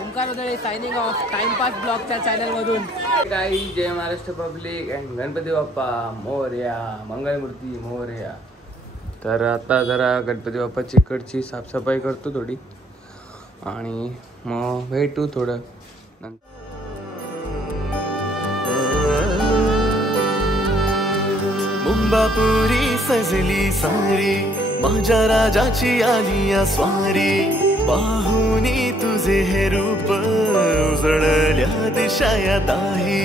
Omkar Udale signing off timepass ब्लॉगच्या channel मधून. काही जय महाराष्ट्र पब्लिक अँड गणपती बाप्पा मोरया, मंगलमूर्ती मोरया. तर आता जरा गणपती बाप्पाची इकडची साफसफाई करतो थोडी आणि मग भेटू थोडं नंतर. मुंबापुरी सजली सारी माझ्या राजाची आली या स्वारी. पाहुनी तुझे हे रूप उजळल्या दिशा या दाही.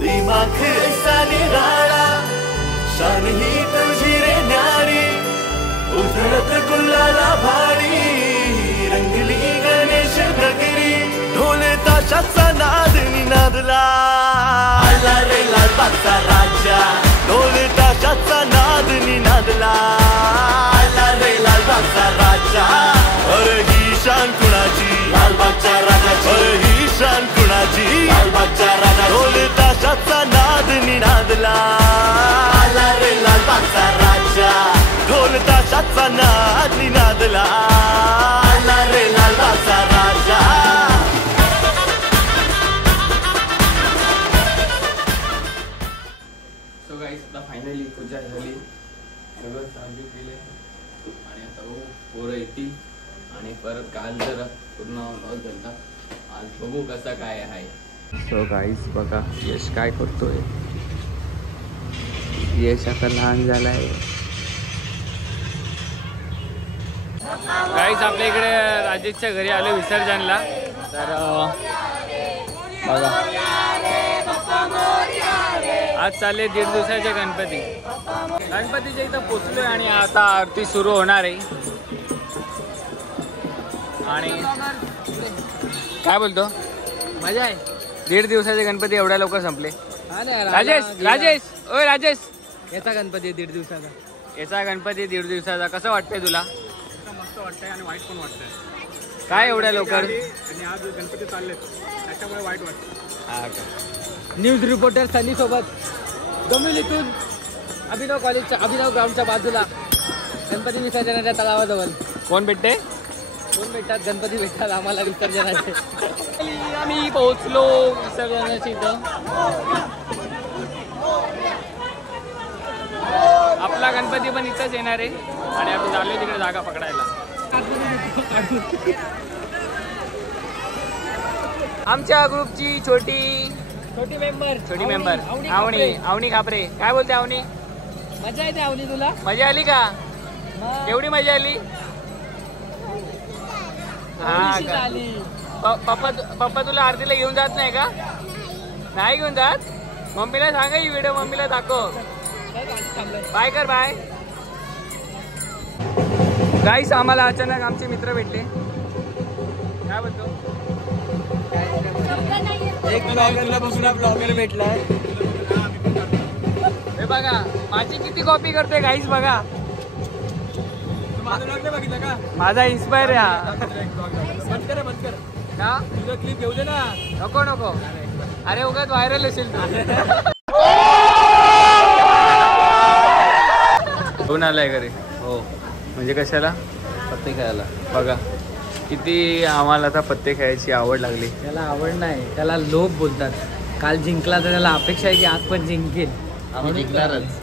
दिमाग ऐसा निराळा शान ही तुझी रे न्यारी. उधळत गुलाला भाडी रंगली गणेश नगरी. ढोल ताशाचा नाद निनादला आला रे लालबागचा राजा. ढोल ताशाचा नाद निनादला आला रे लालबागचा राजा. अरे ही शान कुणाची लालबागच्या राजाची. अरे ही शान कुणाची लालबागच्या राजा. ढोल ताशाचा नाद निनादला आला रे लालबागचा राजा. ढोल ताशाचा नाद निनादला आला रे लालबागचा राजा. सो गाईस आता फायनली पूजा झाली, सगळं चालू केले आणि आता पोरं येतील आणि परत काल जरा पूर्ण लॉस झाला. आज बघू कसा काय आहे. सो गाईस बघा यश काय करतोय. यश आता लहान झालाय. गाईस आपल्या इकडे राजेशच्या घरी आलो विसर्जनला. तर बघा आज चालले 1.5 दिवसाचे गणपती. गणपतीच्या इथं पोचलोय आणि आता आरती सुरू होणार आहे. आणि काय बोलतो मजा आहे. 1.5 दिवसाचे गणपती एवढ्या लवकर संपले. राजेश राजेश ओय राजेश, याचा गणपती 1.5 दिवसाचा. याचा गणपती 1.5 दिवसाचा. कसं वाटतंय तुला? मस्त वाटतंय आणि वाईट पण वाटतंय. काय एवढ्या लवकर? आणि आज गणपती चाललेत त्याच्यामुळे वाईट वाटतं. हा का. न्यूज रिपोर्टर सनी सोबत डोंबिवलीतून अभिनव कॉलेजच्या अभिनव ग्राउंडच्या बाजूला गणपती विसर्जनाच्या तलावाजवळ. कोण भेटते? कोण भेटतात? गणपती भेटतात आम्हाला विसर्जनाचे. आम्ही पोहोचलो विसर्जनाच्या इथं. आपला गणपती पण इथंच येणार आहे आणि आपण चाललोय तिकडे जागा पकडायला. आमच्या ग्रुपची छोटी मेंबर आवनी खापरे. काय बोलते आवनी? मजा येते आवनी तुला? मजा आली का? एवढी मजा आली? हा. पप्पा तुला आरतीला घेऊन जात नाही का? नाही घेऊन जात? मम्मीला सांगा ही व्हिडिओ मम्मीला दाखव. बाय कर बाय. गाईस आम्हाला अचानक आमचे मित्र भेटले. काय बोलतो? एक ब्लॉगरला बघून ब्लॉगर भेटलाय. हे बघा माझी किती कॉपी करते गाईस बघा. बघितलं का माझा इन्स्पायर आहे. बंद कर का? तुझं क्लिप घेऊ दे ना. नको अरे उगाच व्हायरल असेल तू. कोण आलाय घरी? हो. म्हणजे कशाला? पत्ते खेळायला. बघा किती आम्हाला आता पत्ते खेळायची आवड लागली. त्याला आवड नाही, त्याला लोभ बोलतात. काल जिंकला तर त्याला अपेक्षा आहे की आज पण जिंकेल. आम्ही जिंकणारच.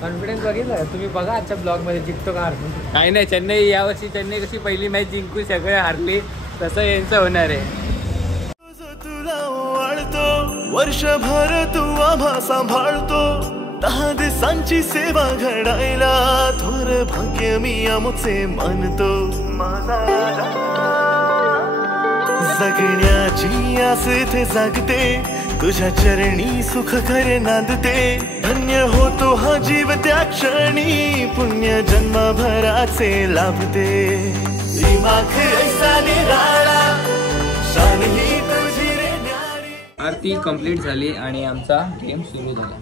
कॉन्फिडन्स बघितलं तुम्ही? बघा आजच्या ब्लॉग मध्ये जिंकतो का हारतो? काही नाही. चेन्नई यावर्षी चेन्नई कशी पहिली मॅच जिंकून सगळे हारली तसं यांचं होणार आहे. तुला ओवाळतो वर्षभर तू आम्हा सांभाळतो. 10 दिवसांची सेवा घडायला थोर भाग्य मी आमचे मानतो. जगण्याची आस इथे जागते तुझ्या चरणी सुख खरे नांदते. धन्य होतो हा जीव त्या क्षणी पुण्य जन्मभराचे लाभते. दिमाग ऐसा निराळा शान ही तुझी रे न्यारी. आरती कंप्लीट झाली आणि आमचा गेम सुरू झाला.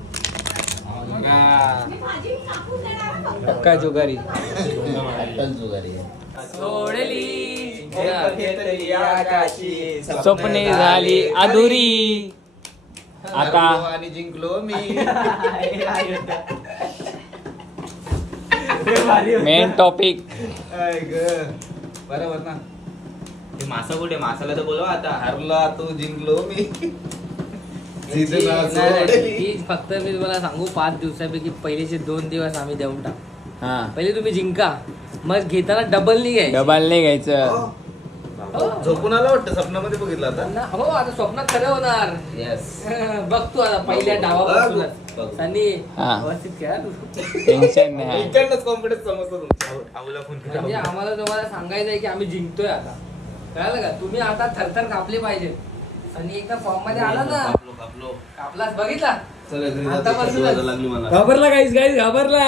पक्का जुगारी. सोडली स्वप्ने झाली अधुरी. आता आणि जिंकलो मी. मेन टॉपिक बरोबर ना. मासा कुठे मासाला तर बोलवा आता. हरला तो जिंकलो मी. ही फक्त मी तुम्हाला सांगू 5 दिवसापैकी पहिलेचे 2 दिवस आम्ही देऊन टाक. हा पहिले तुम्ही जिंका मग घेताना डबल नाही घ्यायचं. डबल नाही घ्यायचं. झोपून आला वाटतं स्वप्नामध्ये बघितलं आता. हो आता स्वप्नात खरं होणार. येस बघतो आता पहिल्या डावापासूनच. सनी हा. व्यवस्थित खेळा. टेन्शन नाही. इकडनंच कॉन्फिडन्स समजतो तुमचा. म्हणजे आम्हाला तुम्हाला सांगायचं आहे की आम्ही जिंकतोय आता. कळालं का? तुम्ही आता थरथर कापले पाहिजे. आणि एकदा फॉर्म मध्ये आला ना कापलाच बघितला. लागली मला. घाबरला गाईस घाबरला.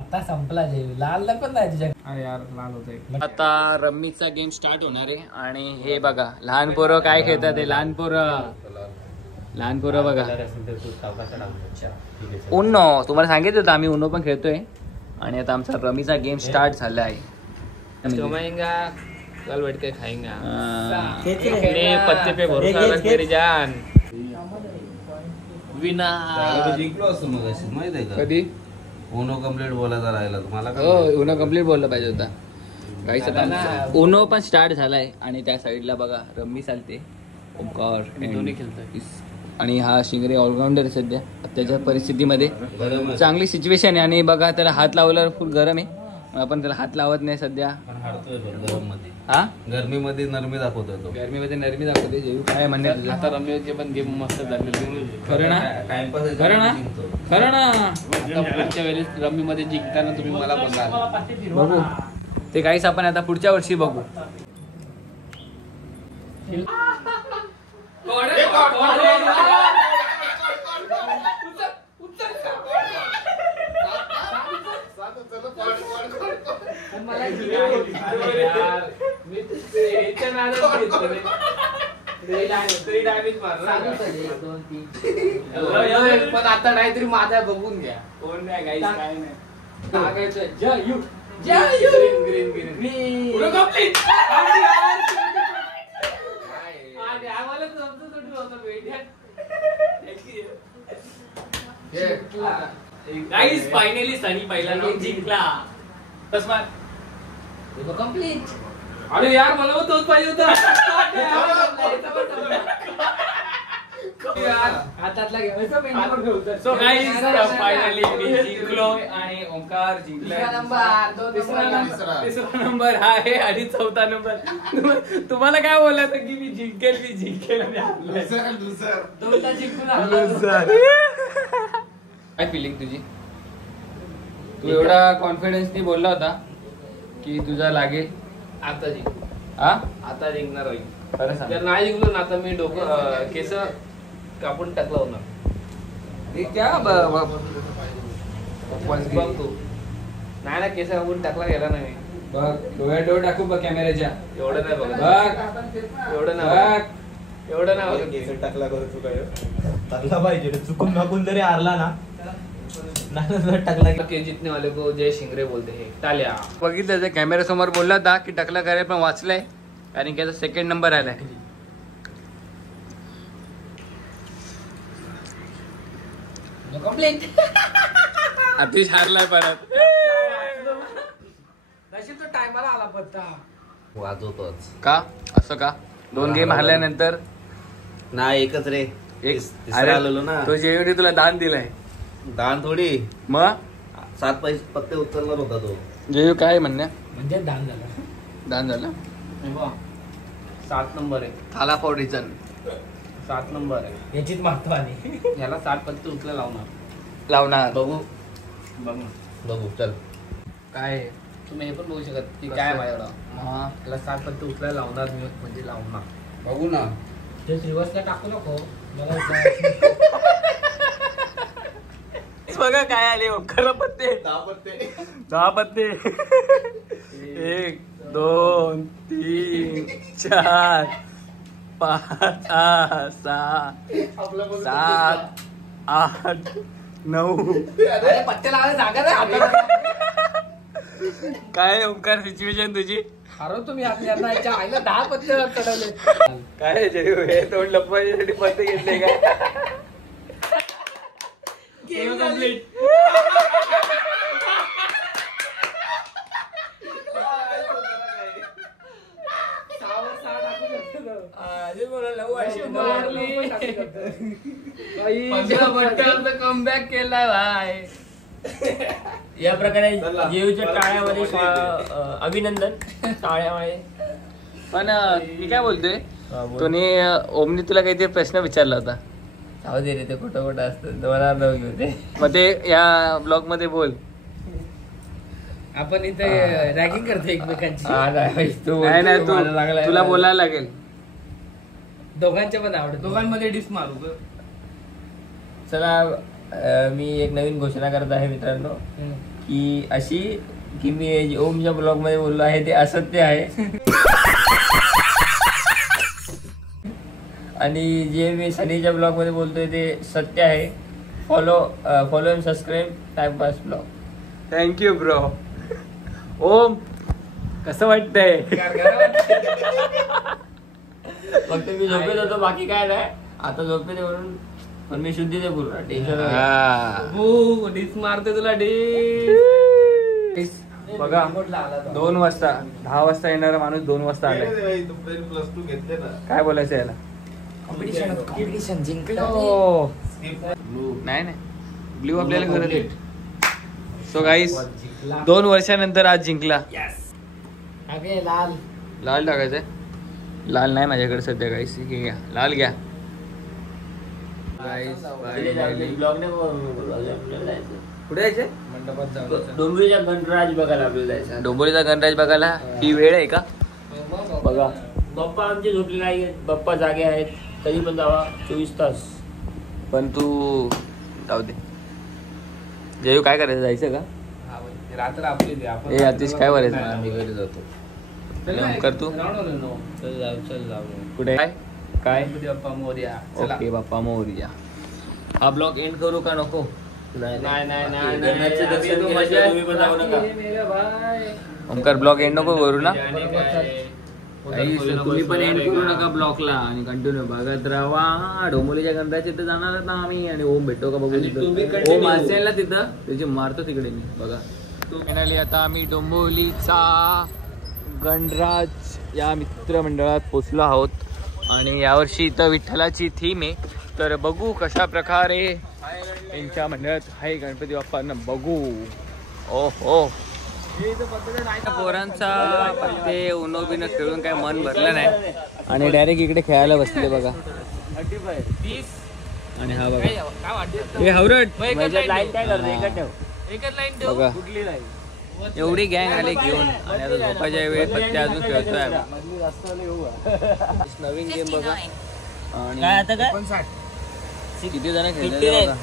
आता संपला जेव लाल पण नाही तुझ्या. अरे यार लाल होतंय. आता रम्मीचा गेम स्टार्ट होणार आहे आणि हे बघा लहान पोरं काय खेळतात ते. लहान पोरं बघा. उन्नो तुम्हाला सांगितलं होतं आम्ही उन्नो पण खेळतोय. आणि आता आमचा रमीचा गेम स्टार्ट झाला आहे. कल बैठ के खाएंगा. पत्ते पे भरोसा रख मेरी जान. विना जिंकलो असतो मग अशी माहित आहे का. कधी ओनो कम्प्लीट बोलायचा राहिला तुम्हाला. हो उनो कम्प्लीट बोललं पाहिजे होता. काहीच आता उनो पण स्टार्ट झालाय. आणि त्या साईडला बघा रम्मी चालते. ओमकार दोन्ही खेळतोय. आणि हा शिंगरे ऑलराऊंडर आहे सध्या. त्याच्या परिस्थितीमध्ये चांगली सिच्युएशन आहे. आणि बघा त्याला हात लावल्यावर फुल गरम आहे. आपण त्याला हात लावत नाही सध्या. गरम मध्ये हा गरमीमध्ये नरमी दाखवतो तो. गरमीमध्ये नरमी दाखवते. जेव्हा काय म्हणणे आता रम्याचे पण गेम मस्त झाले. खरं ना टाइमपास खरं ना खरं ना. आता पुढच्या वेळेस रम्मी मध्ये जिंकताना तुम्ही मला बघाल. बघू ते काहीच आपण आता पुढच्या वर्षी बघू. पण आता नाहीतरी माझा बघून घ्या. कोण नाही गाईस काय नाही. Green green green. Guys finally Sunny पहिला राऊंड जिंकला. कंप्लीट. अरे यार मला तोच पाहिजे होता. हातातला घ्यायचा. सो गाईस फायनली मी जिंकलो आणि ओंकार जिंकला. तिसरा नंबर हा आहे आणि चौथा नंबर. तुम्हाला काय बोलायचं की मी जिंकेल आणि हारलोय. दोनदा जिंकून काय फिलिंग तुझी. तू एवढा कॉन्फिडन्सनी बोलला होता की तुझा लागेल. आता जिंक. हा आता जिंकणार होईल. खरं सांग. जर नाही जिंकलो ना आता मी डोकं केस कापून टाकला होणार. बघ तू. नाही ना केस कापून टाकला गेला नाही. बघ डोळ्यात डोळ टाकू बघ कॅमेऱ्याच्या. एवढं नाही बघ. बघ एवढं नाही. एवढं नाही. केस टाकला करू तू काय टाकला पाहिजे. चुकून माकून जरी हारला ना टाकला के जितने वाले को जय शिंगरे बोलते हैं. टाल्या. बघितलं त्या कॅमेरा समोर बोलला होता की टकला करायला पण वाचलाय. कारण की आता 2nd नंबर आलाय. कंप्लीट. अतिश हारलाय परत. नशीब तो टायमाला आला पत्ता. वाजवतोच का असं का. 2 गेम हारल्यानंतर नाही एकच रे. एक तिसरा आलेलो ना. तो जेवढी तुला दान दिलाय. दान थोडी. मग 7 पत्ते उचलणार होता तो. जेव काय म्हणण्या म्हणजे दान झालं. दान झालं. 7 नंबर आहे. थाला फॉर रिझन. 7 नंबर आहे. याचीच महत्व आणि याला 7 पत्ते उचला लावणार. लावणार. बघू बघ ना. बघू चल. काय तुम्ही हे पण बघू शकत की काय माझ्याकडं. हा याला 7 पत्ते उचलायला लावणार मी म्हणजे लावणार. बघू ना. ते रिवर्सला टाकू नको मला. बघा काय आले खरं पत्ते. 10 पत्ते. 1 2 3 4 5 6 7 8 9. पत्ते लावायला जागा नाही आपल्याला. काय ओंकार सिच्युएशन तुझी. अरे तुम्ही यांना याच्या आईला 10 पत्ते चढवले. काय हे तोंड लपवायसाठी पत्ते घेतले काय. कंप्लीट. कमबॅक केला भाई. या प्रकारे जीवच्या टाळ्यामध्ये अभिनंदन टाळ्यामध्ये. पण मी काय बोलतोय तुम्ही ओमनी तुला काहीतरी प्रश्न विचारला होता. जाऊ दे रे, ते खोटं खोटं असतं, तुम्हाला न घेऊ ते. मग ते या ब्लॉग मध्ये बोल. आपण इथे रॅगिंग करतो एकमेकांची. नाही नाही, तुला बोलायला लागेल. दोघांच्या पण आवडत. दोघांमध्ये डिस मारू. चला मी एक नवीन घोषणा करत आहे मित्रांनो, की अशी की मी ओमच्या ब्लॉग मध्ये बोललो आहे ते असत्य आहे. आणि जे मी सनीच्या ब्लॉग मध्ये बोलतोय ते सत्य आहे. Follow and subscribe timepass blog. Thank you bro. Om कसं वाटतंय? फक्त मी झोपेत होतो, बाकी काय नाही. आता झोपेत म्हणून पण मी शुद्धीचे बोलू. टेन्शन डिस मारते तुला डिस. बघा 2 वाजता 10 वाजता येणारा माणूस 2 वाजता आलाय. +2 घेतले ना. काय बोलायचं याला? कॉम्पिटिशन जिंकलं. नाही नाही, ब्ल्यू आपल्याला गरज आहे. सो गाईस 2 वर्षानंतर आज जिंकला. लाल लाल टाकायचंय. लाल नाही माझ्याकडे सध्या गाईस. हे घ्या, लाल घ्या. ब्लॉग कुठे जायचंय? मंडपात जाऊ. डोंबिवलीचा गणराज बघायला आपल्याला जायचं. डोंबिवलीचा गणराज बघायला ही वेळ आहे का? बघा बाप्पा आमचे झोपले नाही आहेत, बाप्पा जागे आहेत, तरी पण जावा 24 तास. पण तू जाऊ दे. जयू काय करायचं, जायचं का? रात्र आपली ए आतिश काय करायचं? आम्ही घरी जातो. कर तू. चल जाऊ. कुठे काय? बाप्पा मोरया. ओके बाप्पा मोरया. हा ब्लॉग एंड करू का नको? ओमकार ब्लॉग एंड नको करू ना? तुम्ही पण एंड करू नका ब्लॉगला आणि कंटिन्यू बघत राहा. डोंबिवलीच्या गणराच्या तिथं जाणार ना आम्ही. आणि ओम भेटतो का बघू तिथं. ओम असेल ना तिथं, त्याची मारतो तिकडे मी. बघा फायनली आता आम्ही डोंबिवलीचा गणराज या मित्रमंडळात पोचलो आहोत. आणि यावर्षी इथं विठ्ठलाची थीम आहे. तर बघू कशा प्रकारे यांच्या मंडळात आहे गणपती बाप्पांना बघू. ओहो पोरांचा पत्ते उनो बिनो खेळून काय मन भरलं नाही आणि डायरेक्ट इकडे खेळायला बसले बघा. आणि हा बघा हे हावरट बघा एवढी गँग आले घेऊन. आणि आता झोपाच्या वेळेत पत्ते अजून खेळतोय. नवीन गेम बघा. आणि किती जण खेळले बघा.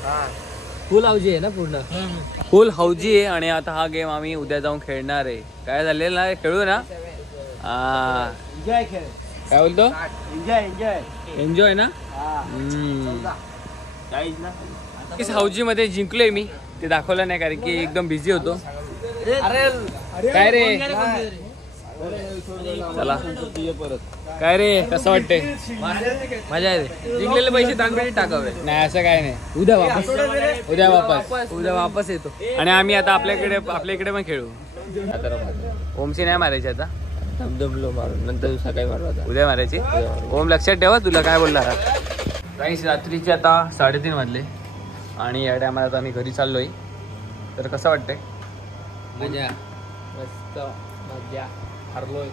फुल हाऊजी आहे ना पूर्ण. फुल हौजी आहे. आणि आता हा गेम आम्ही उद्या जाऊन खेळणार आहे. काय झालेलं ना, खेळू ना. काय बोलतो? एन्जॉय ना. हौजी मध्ये जिंकलोय मी. ते दाखवलं नाही कारण की एकदम बिझी होतो. काय रे चला काय रे कसं वाटतंय? मजा आहे रे. जिंकलेले पैसे दानपेटीत टाकावे. नाही असं काय नाही. उद्या वापस येतो. आणि आम्ही आता आपल्या इकडे पण खेळू. ओमची नाही मारायची आता. धबधबलो मारून नंतर सकाळी मारू. उद्या मारायची. ओम लक्षात ठेवा तुला काय बोलला. काहीच रात्रीचे आता 3:30 वाजले. आणि या टायमाला आता आम्ही घरी चाललोय. तर कसं वाटतंय? मजा मस्त मजा. हरलोय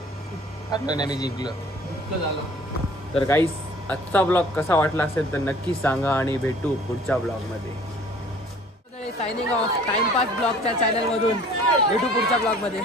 नाही मी जिंकलो. तर काहीच आजचा ब्लॉग कसा वाटला असेल तर नक्की सांगा. आणि भेटू पुढच्या ब्लॉग मध्ये. सायनिंग ऑफ टाइमपास ब्लॉगच्या चॅनल मधून. भेटू पुढच्या ब्लॉग मध्ये.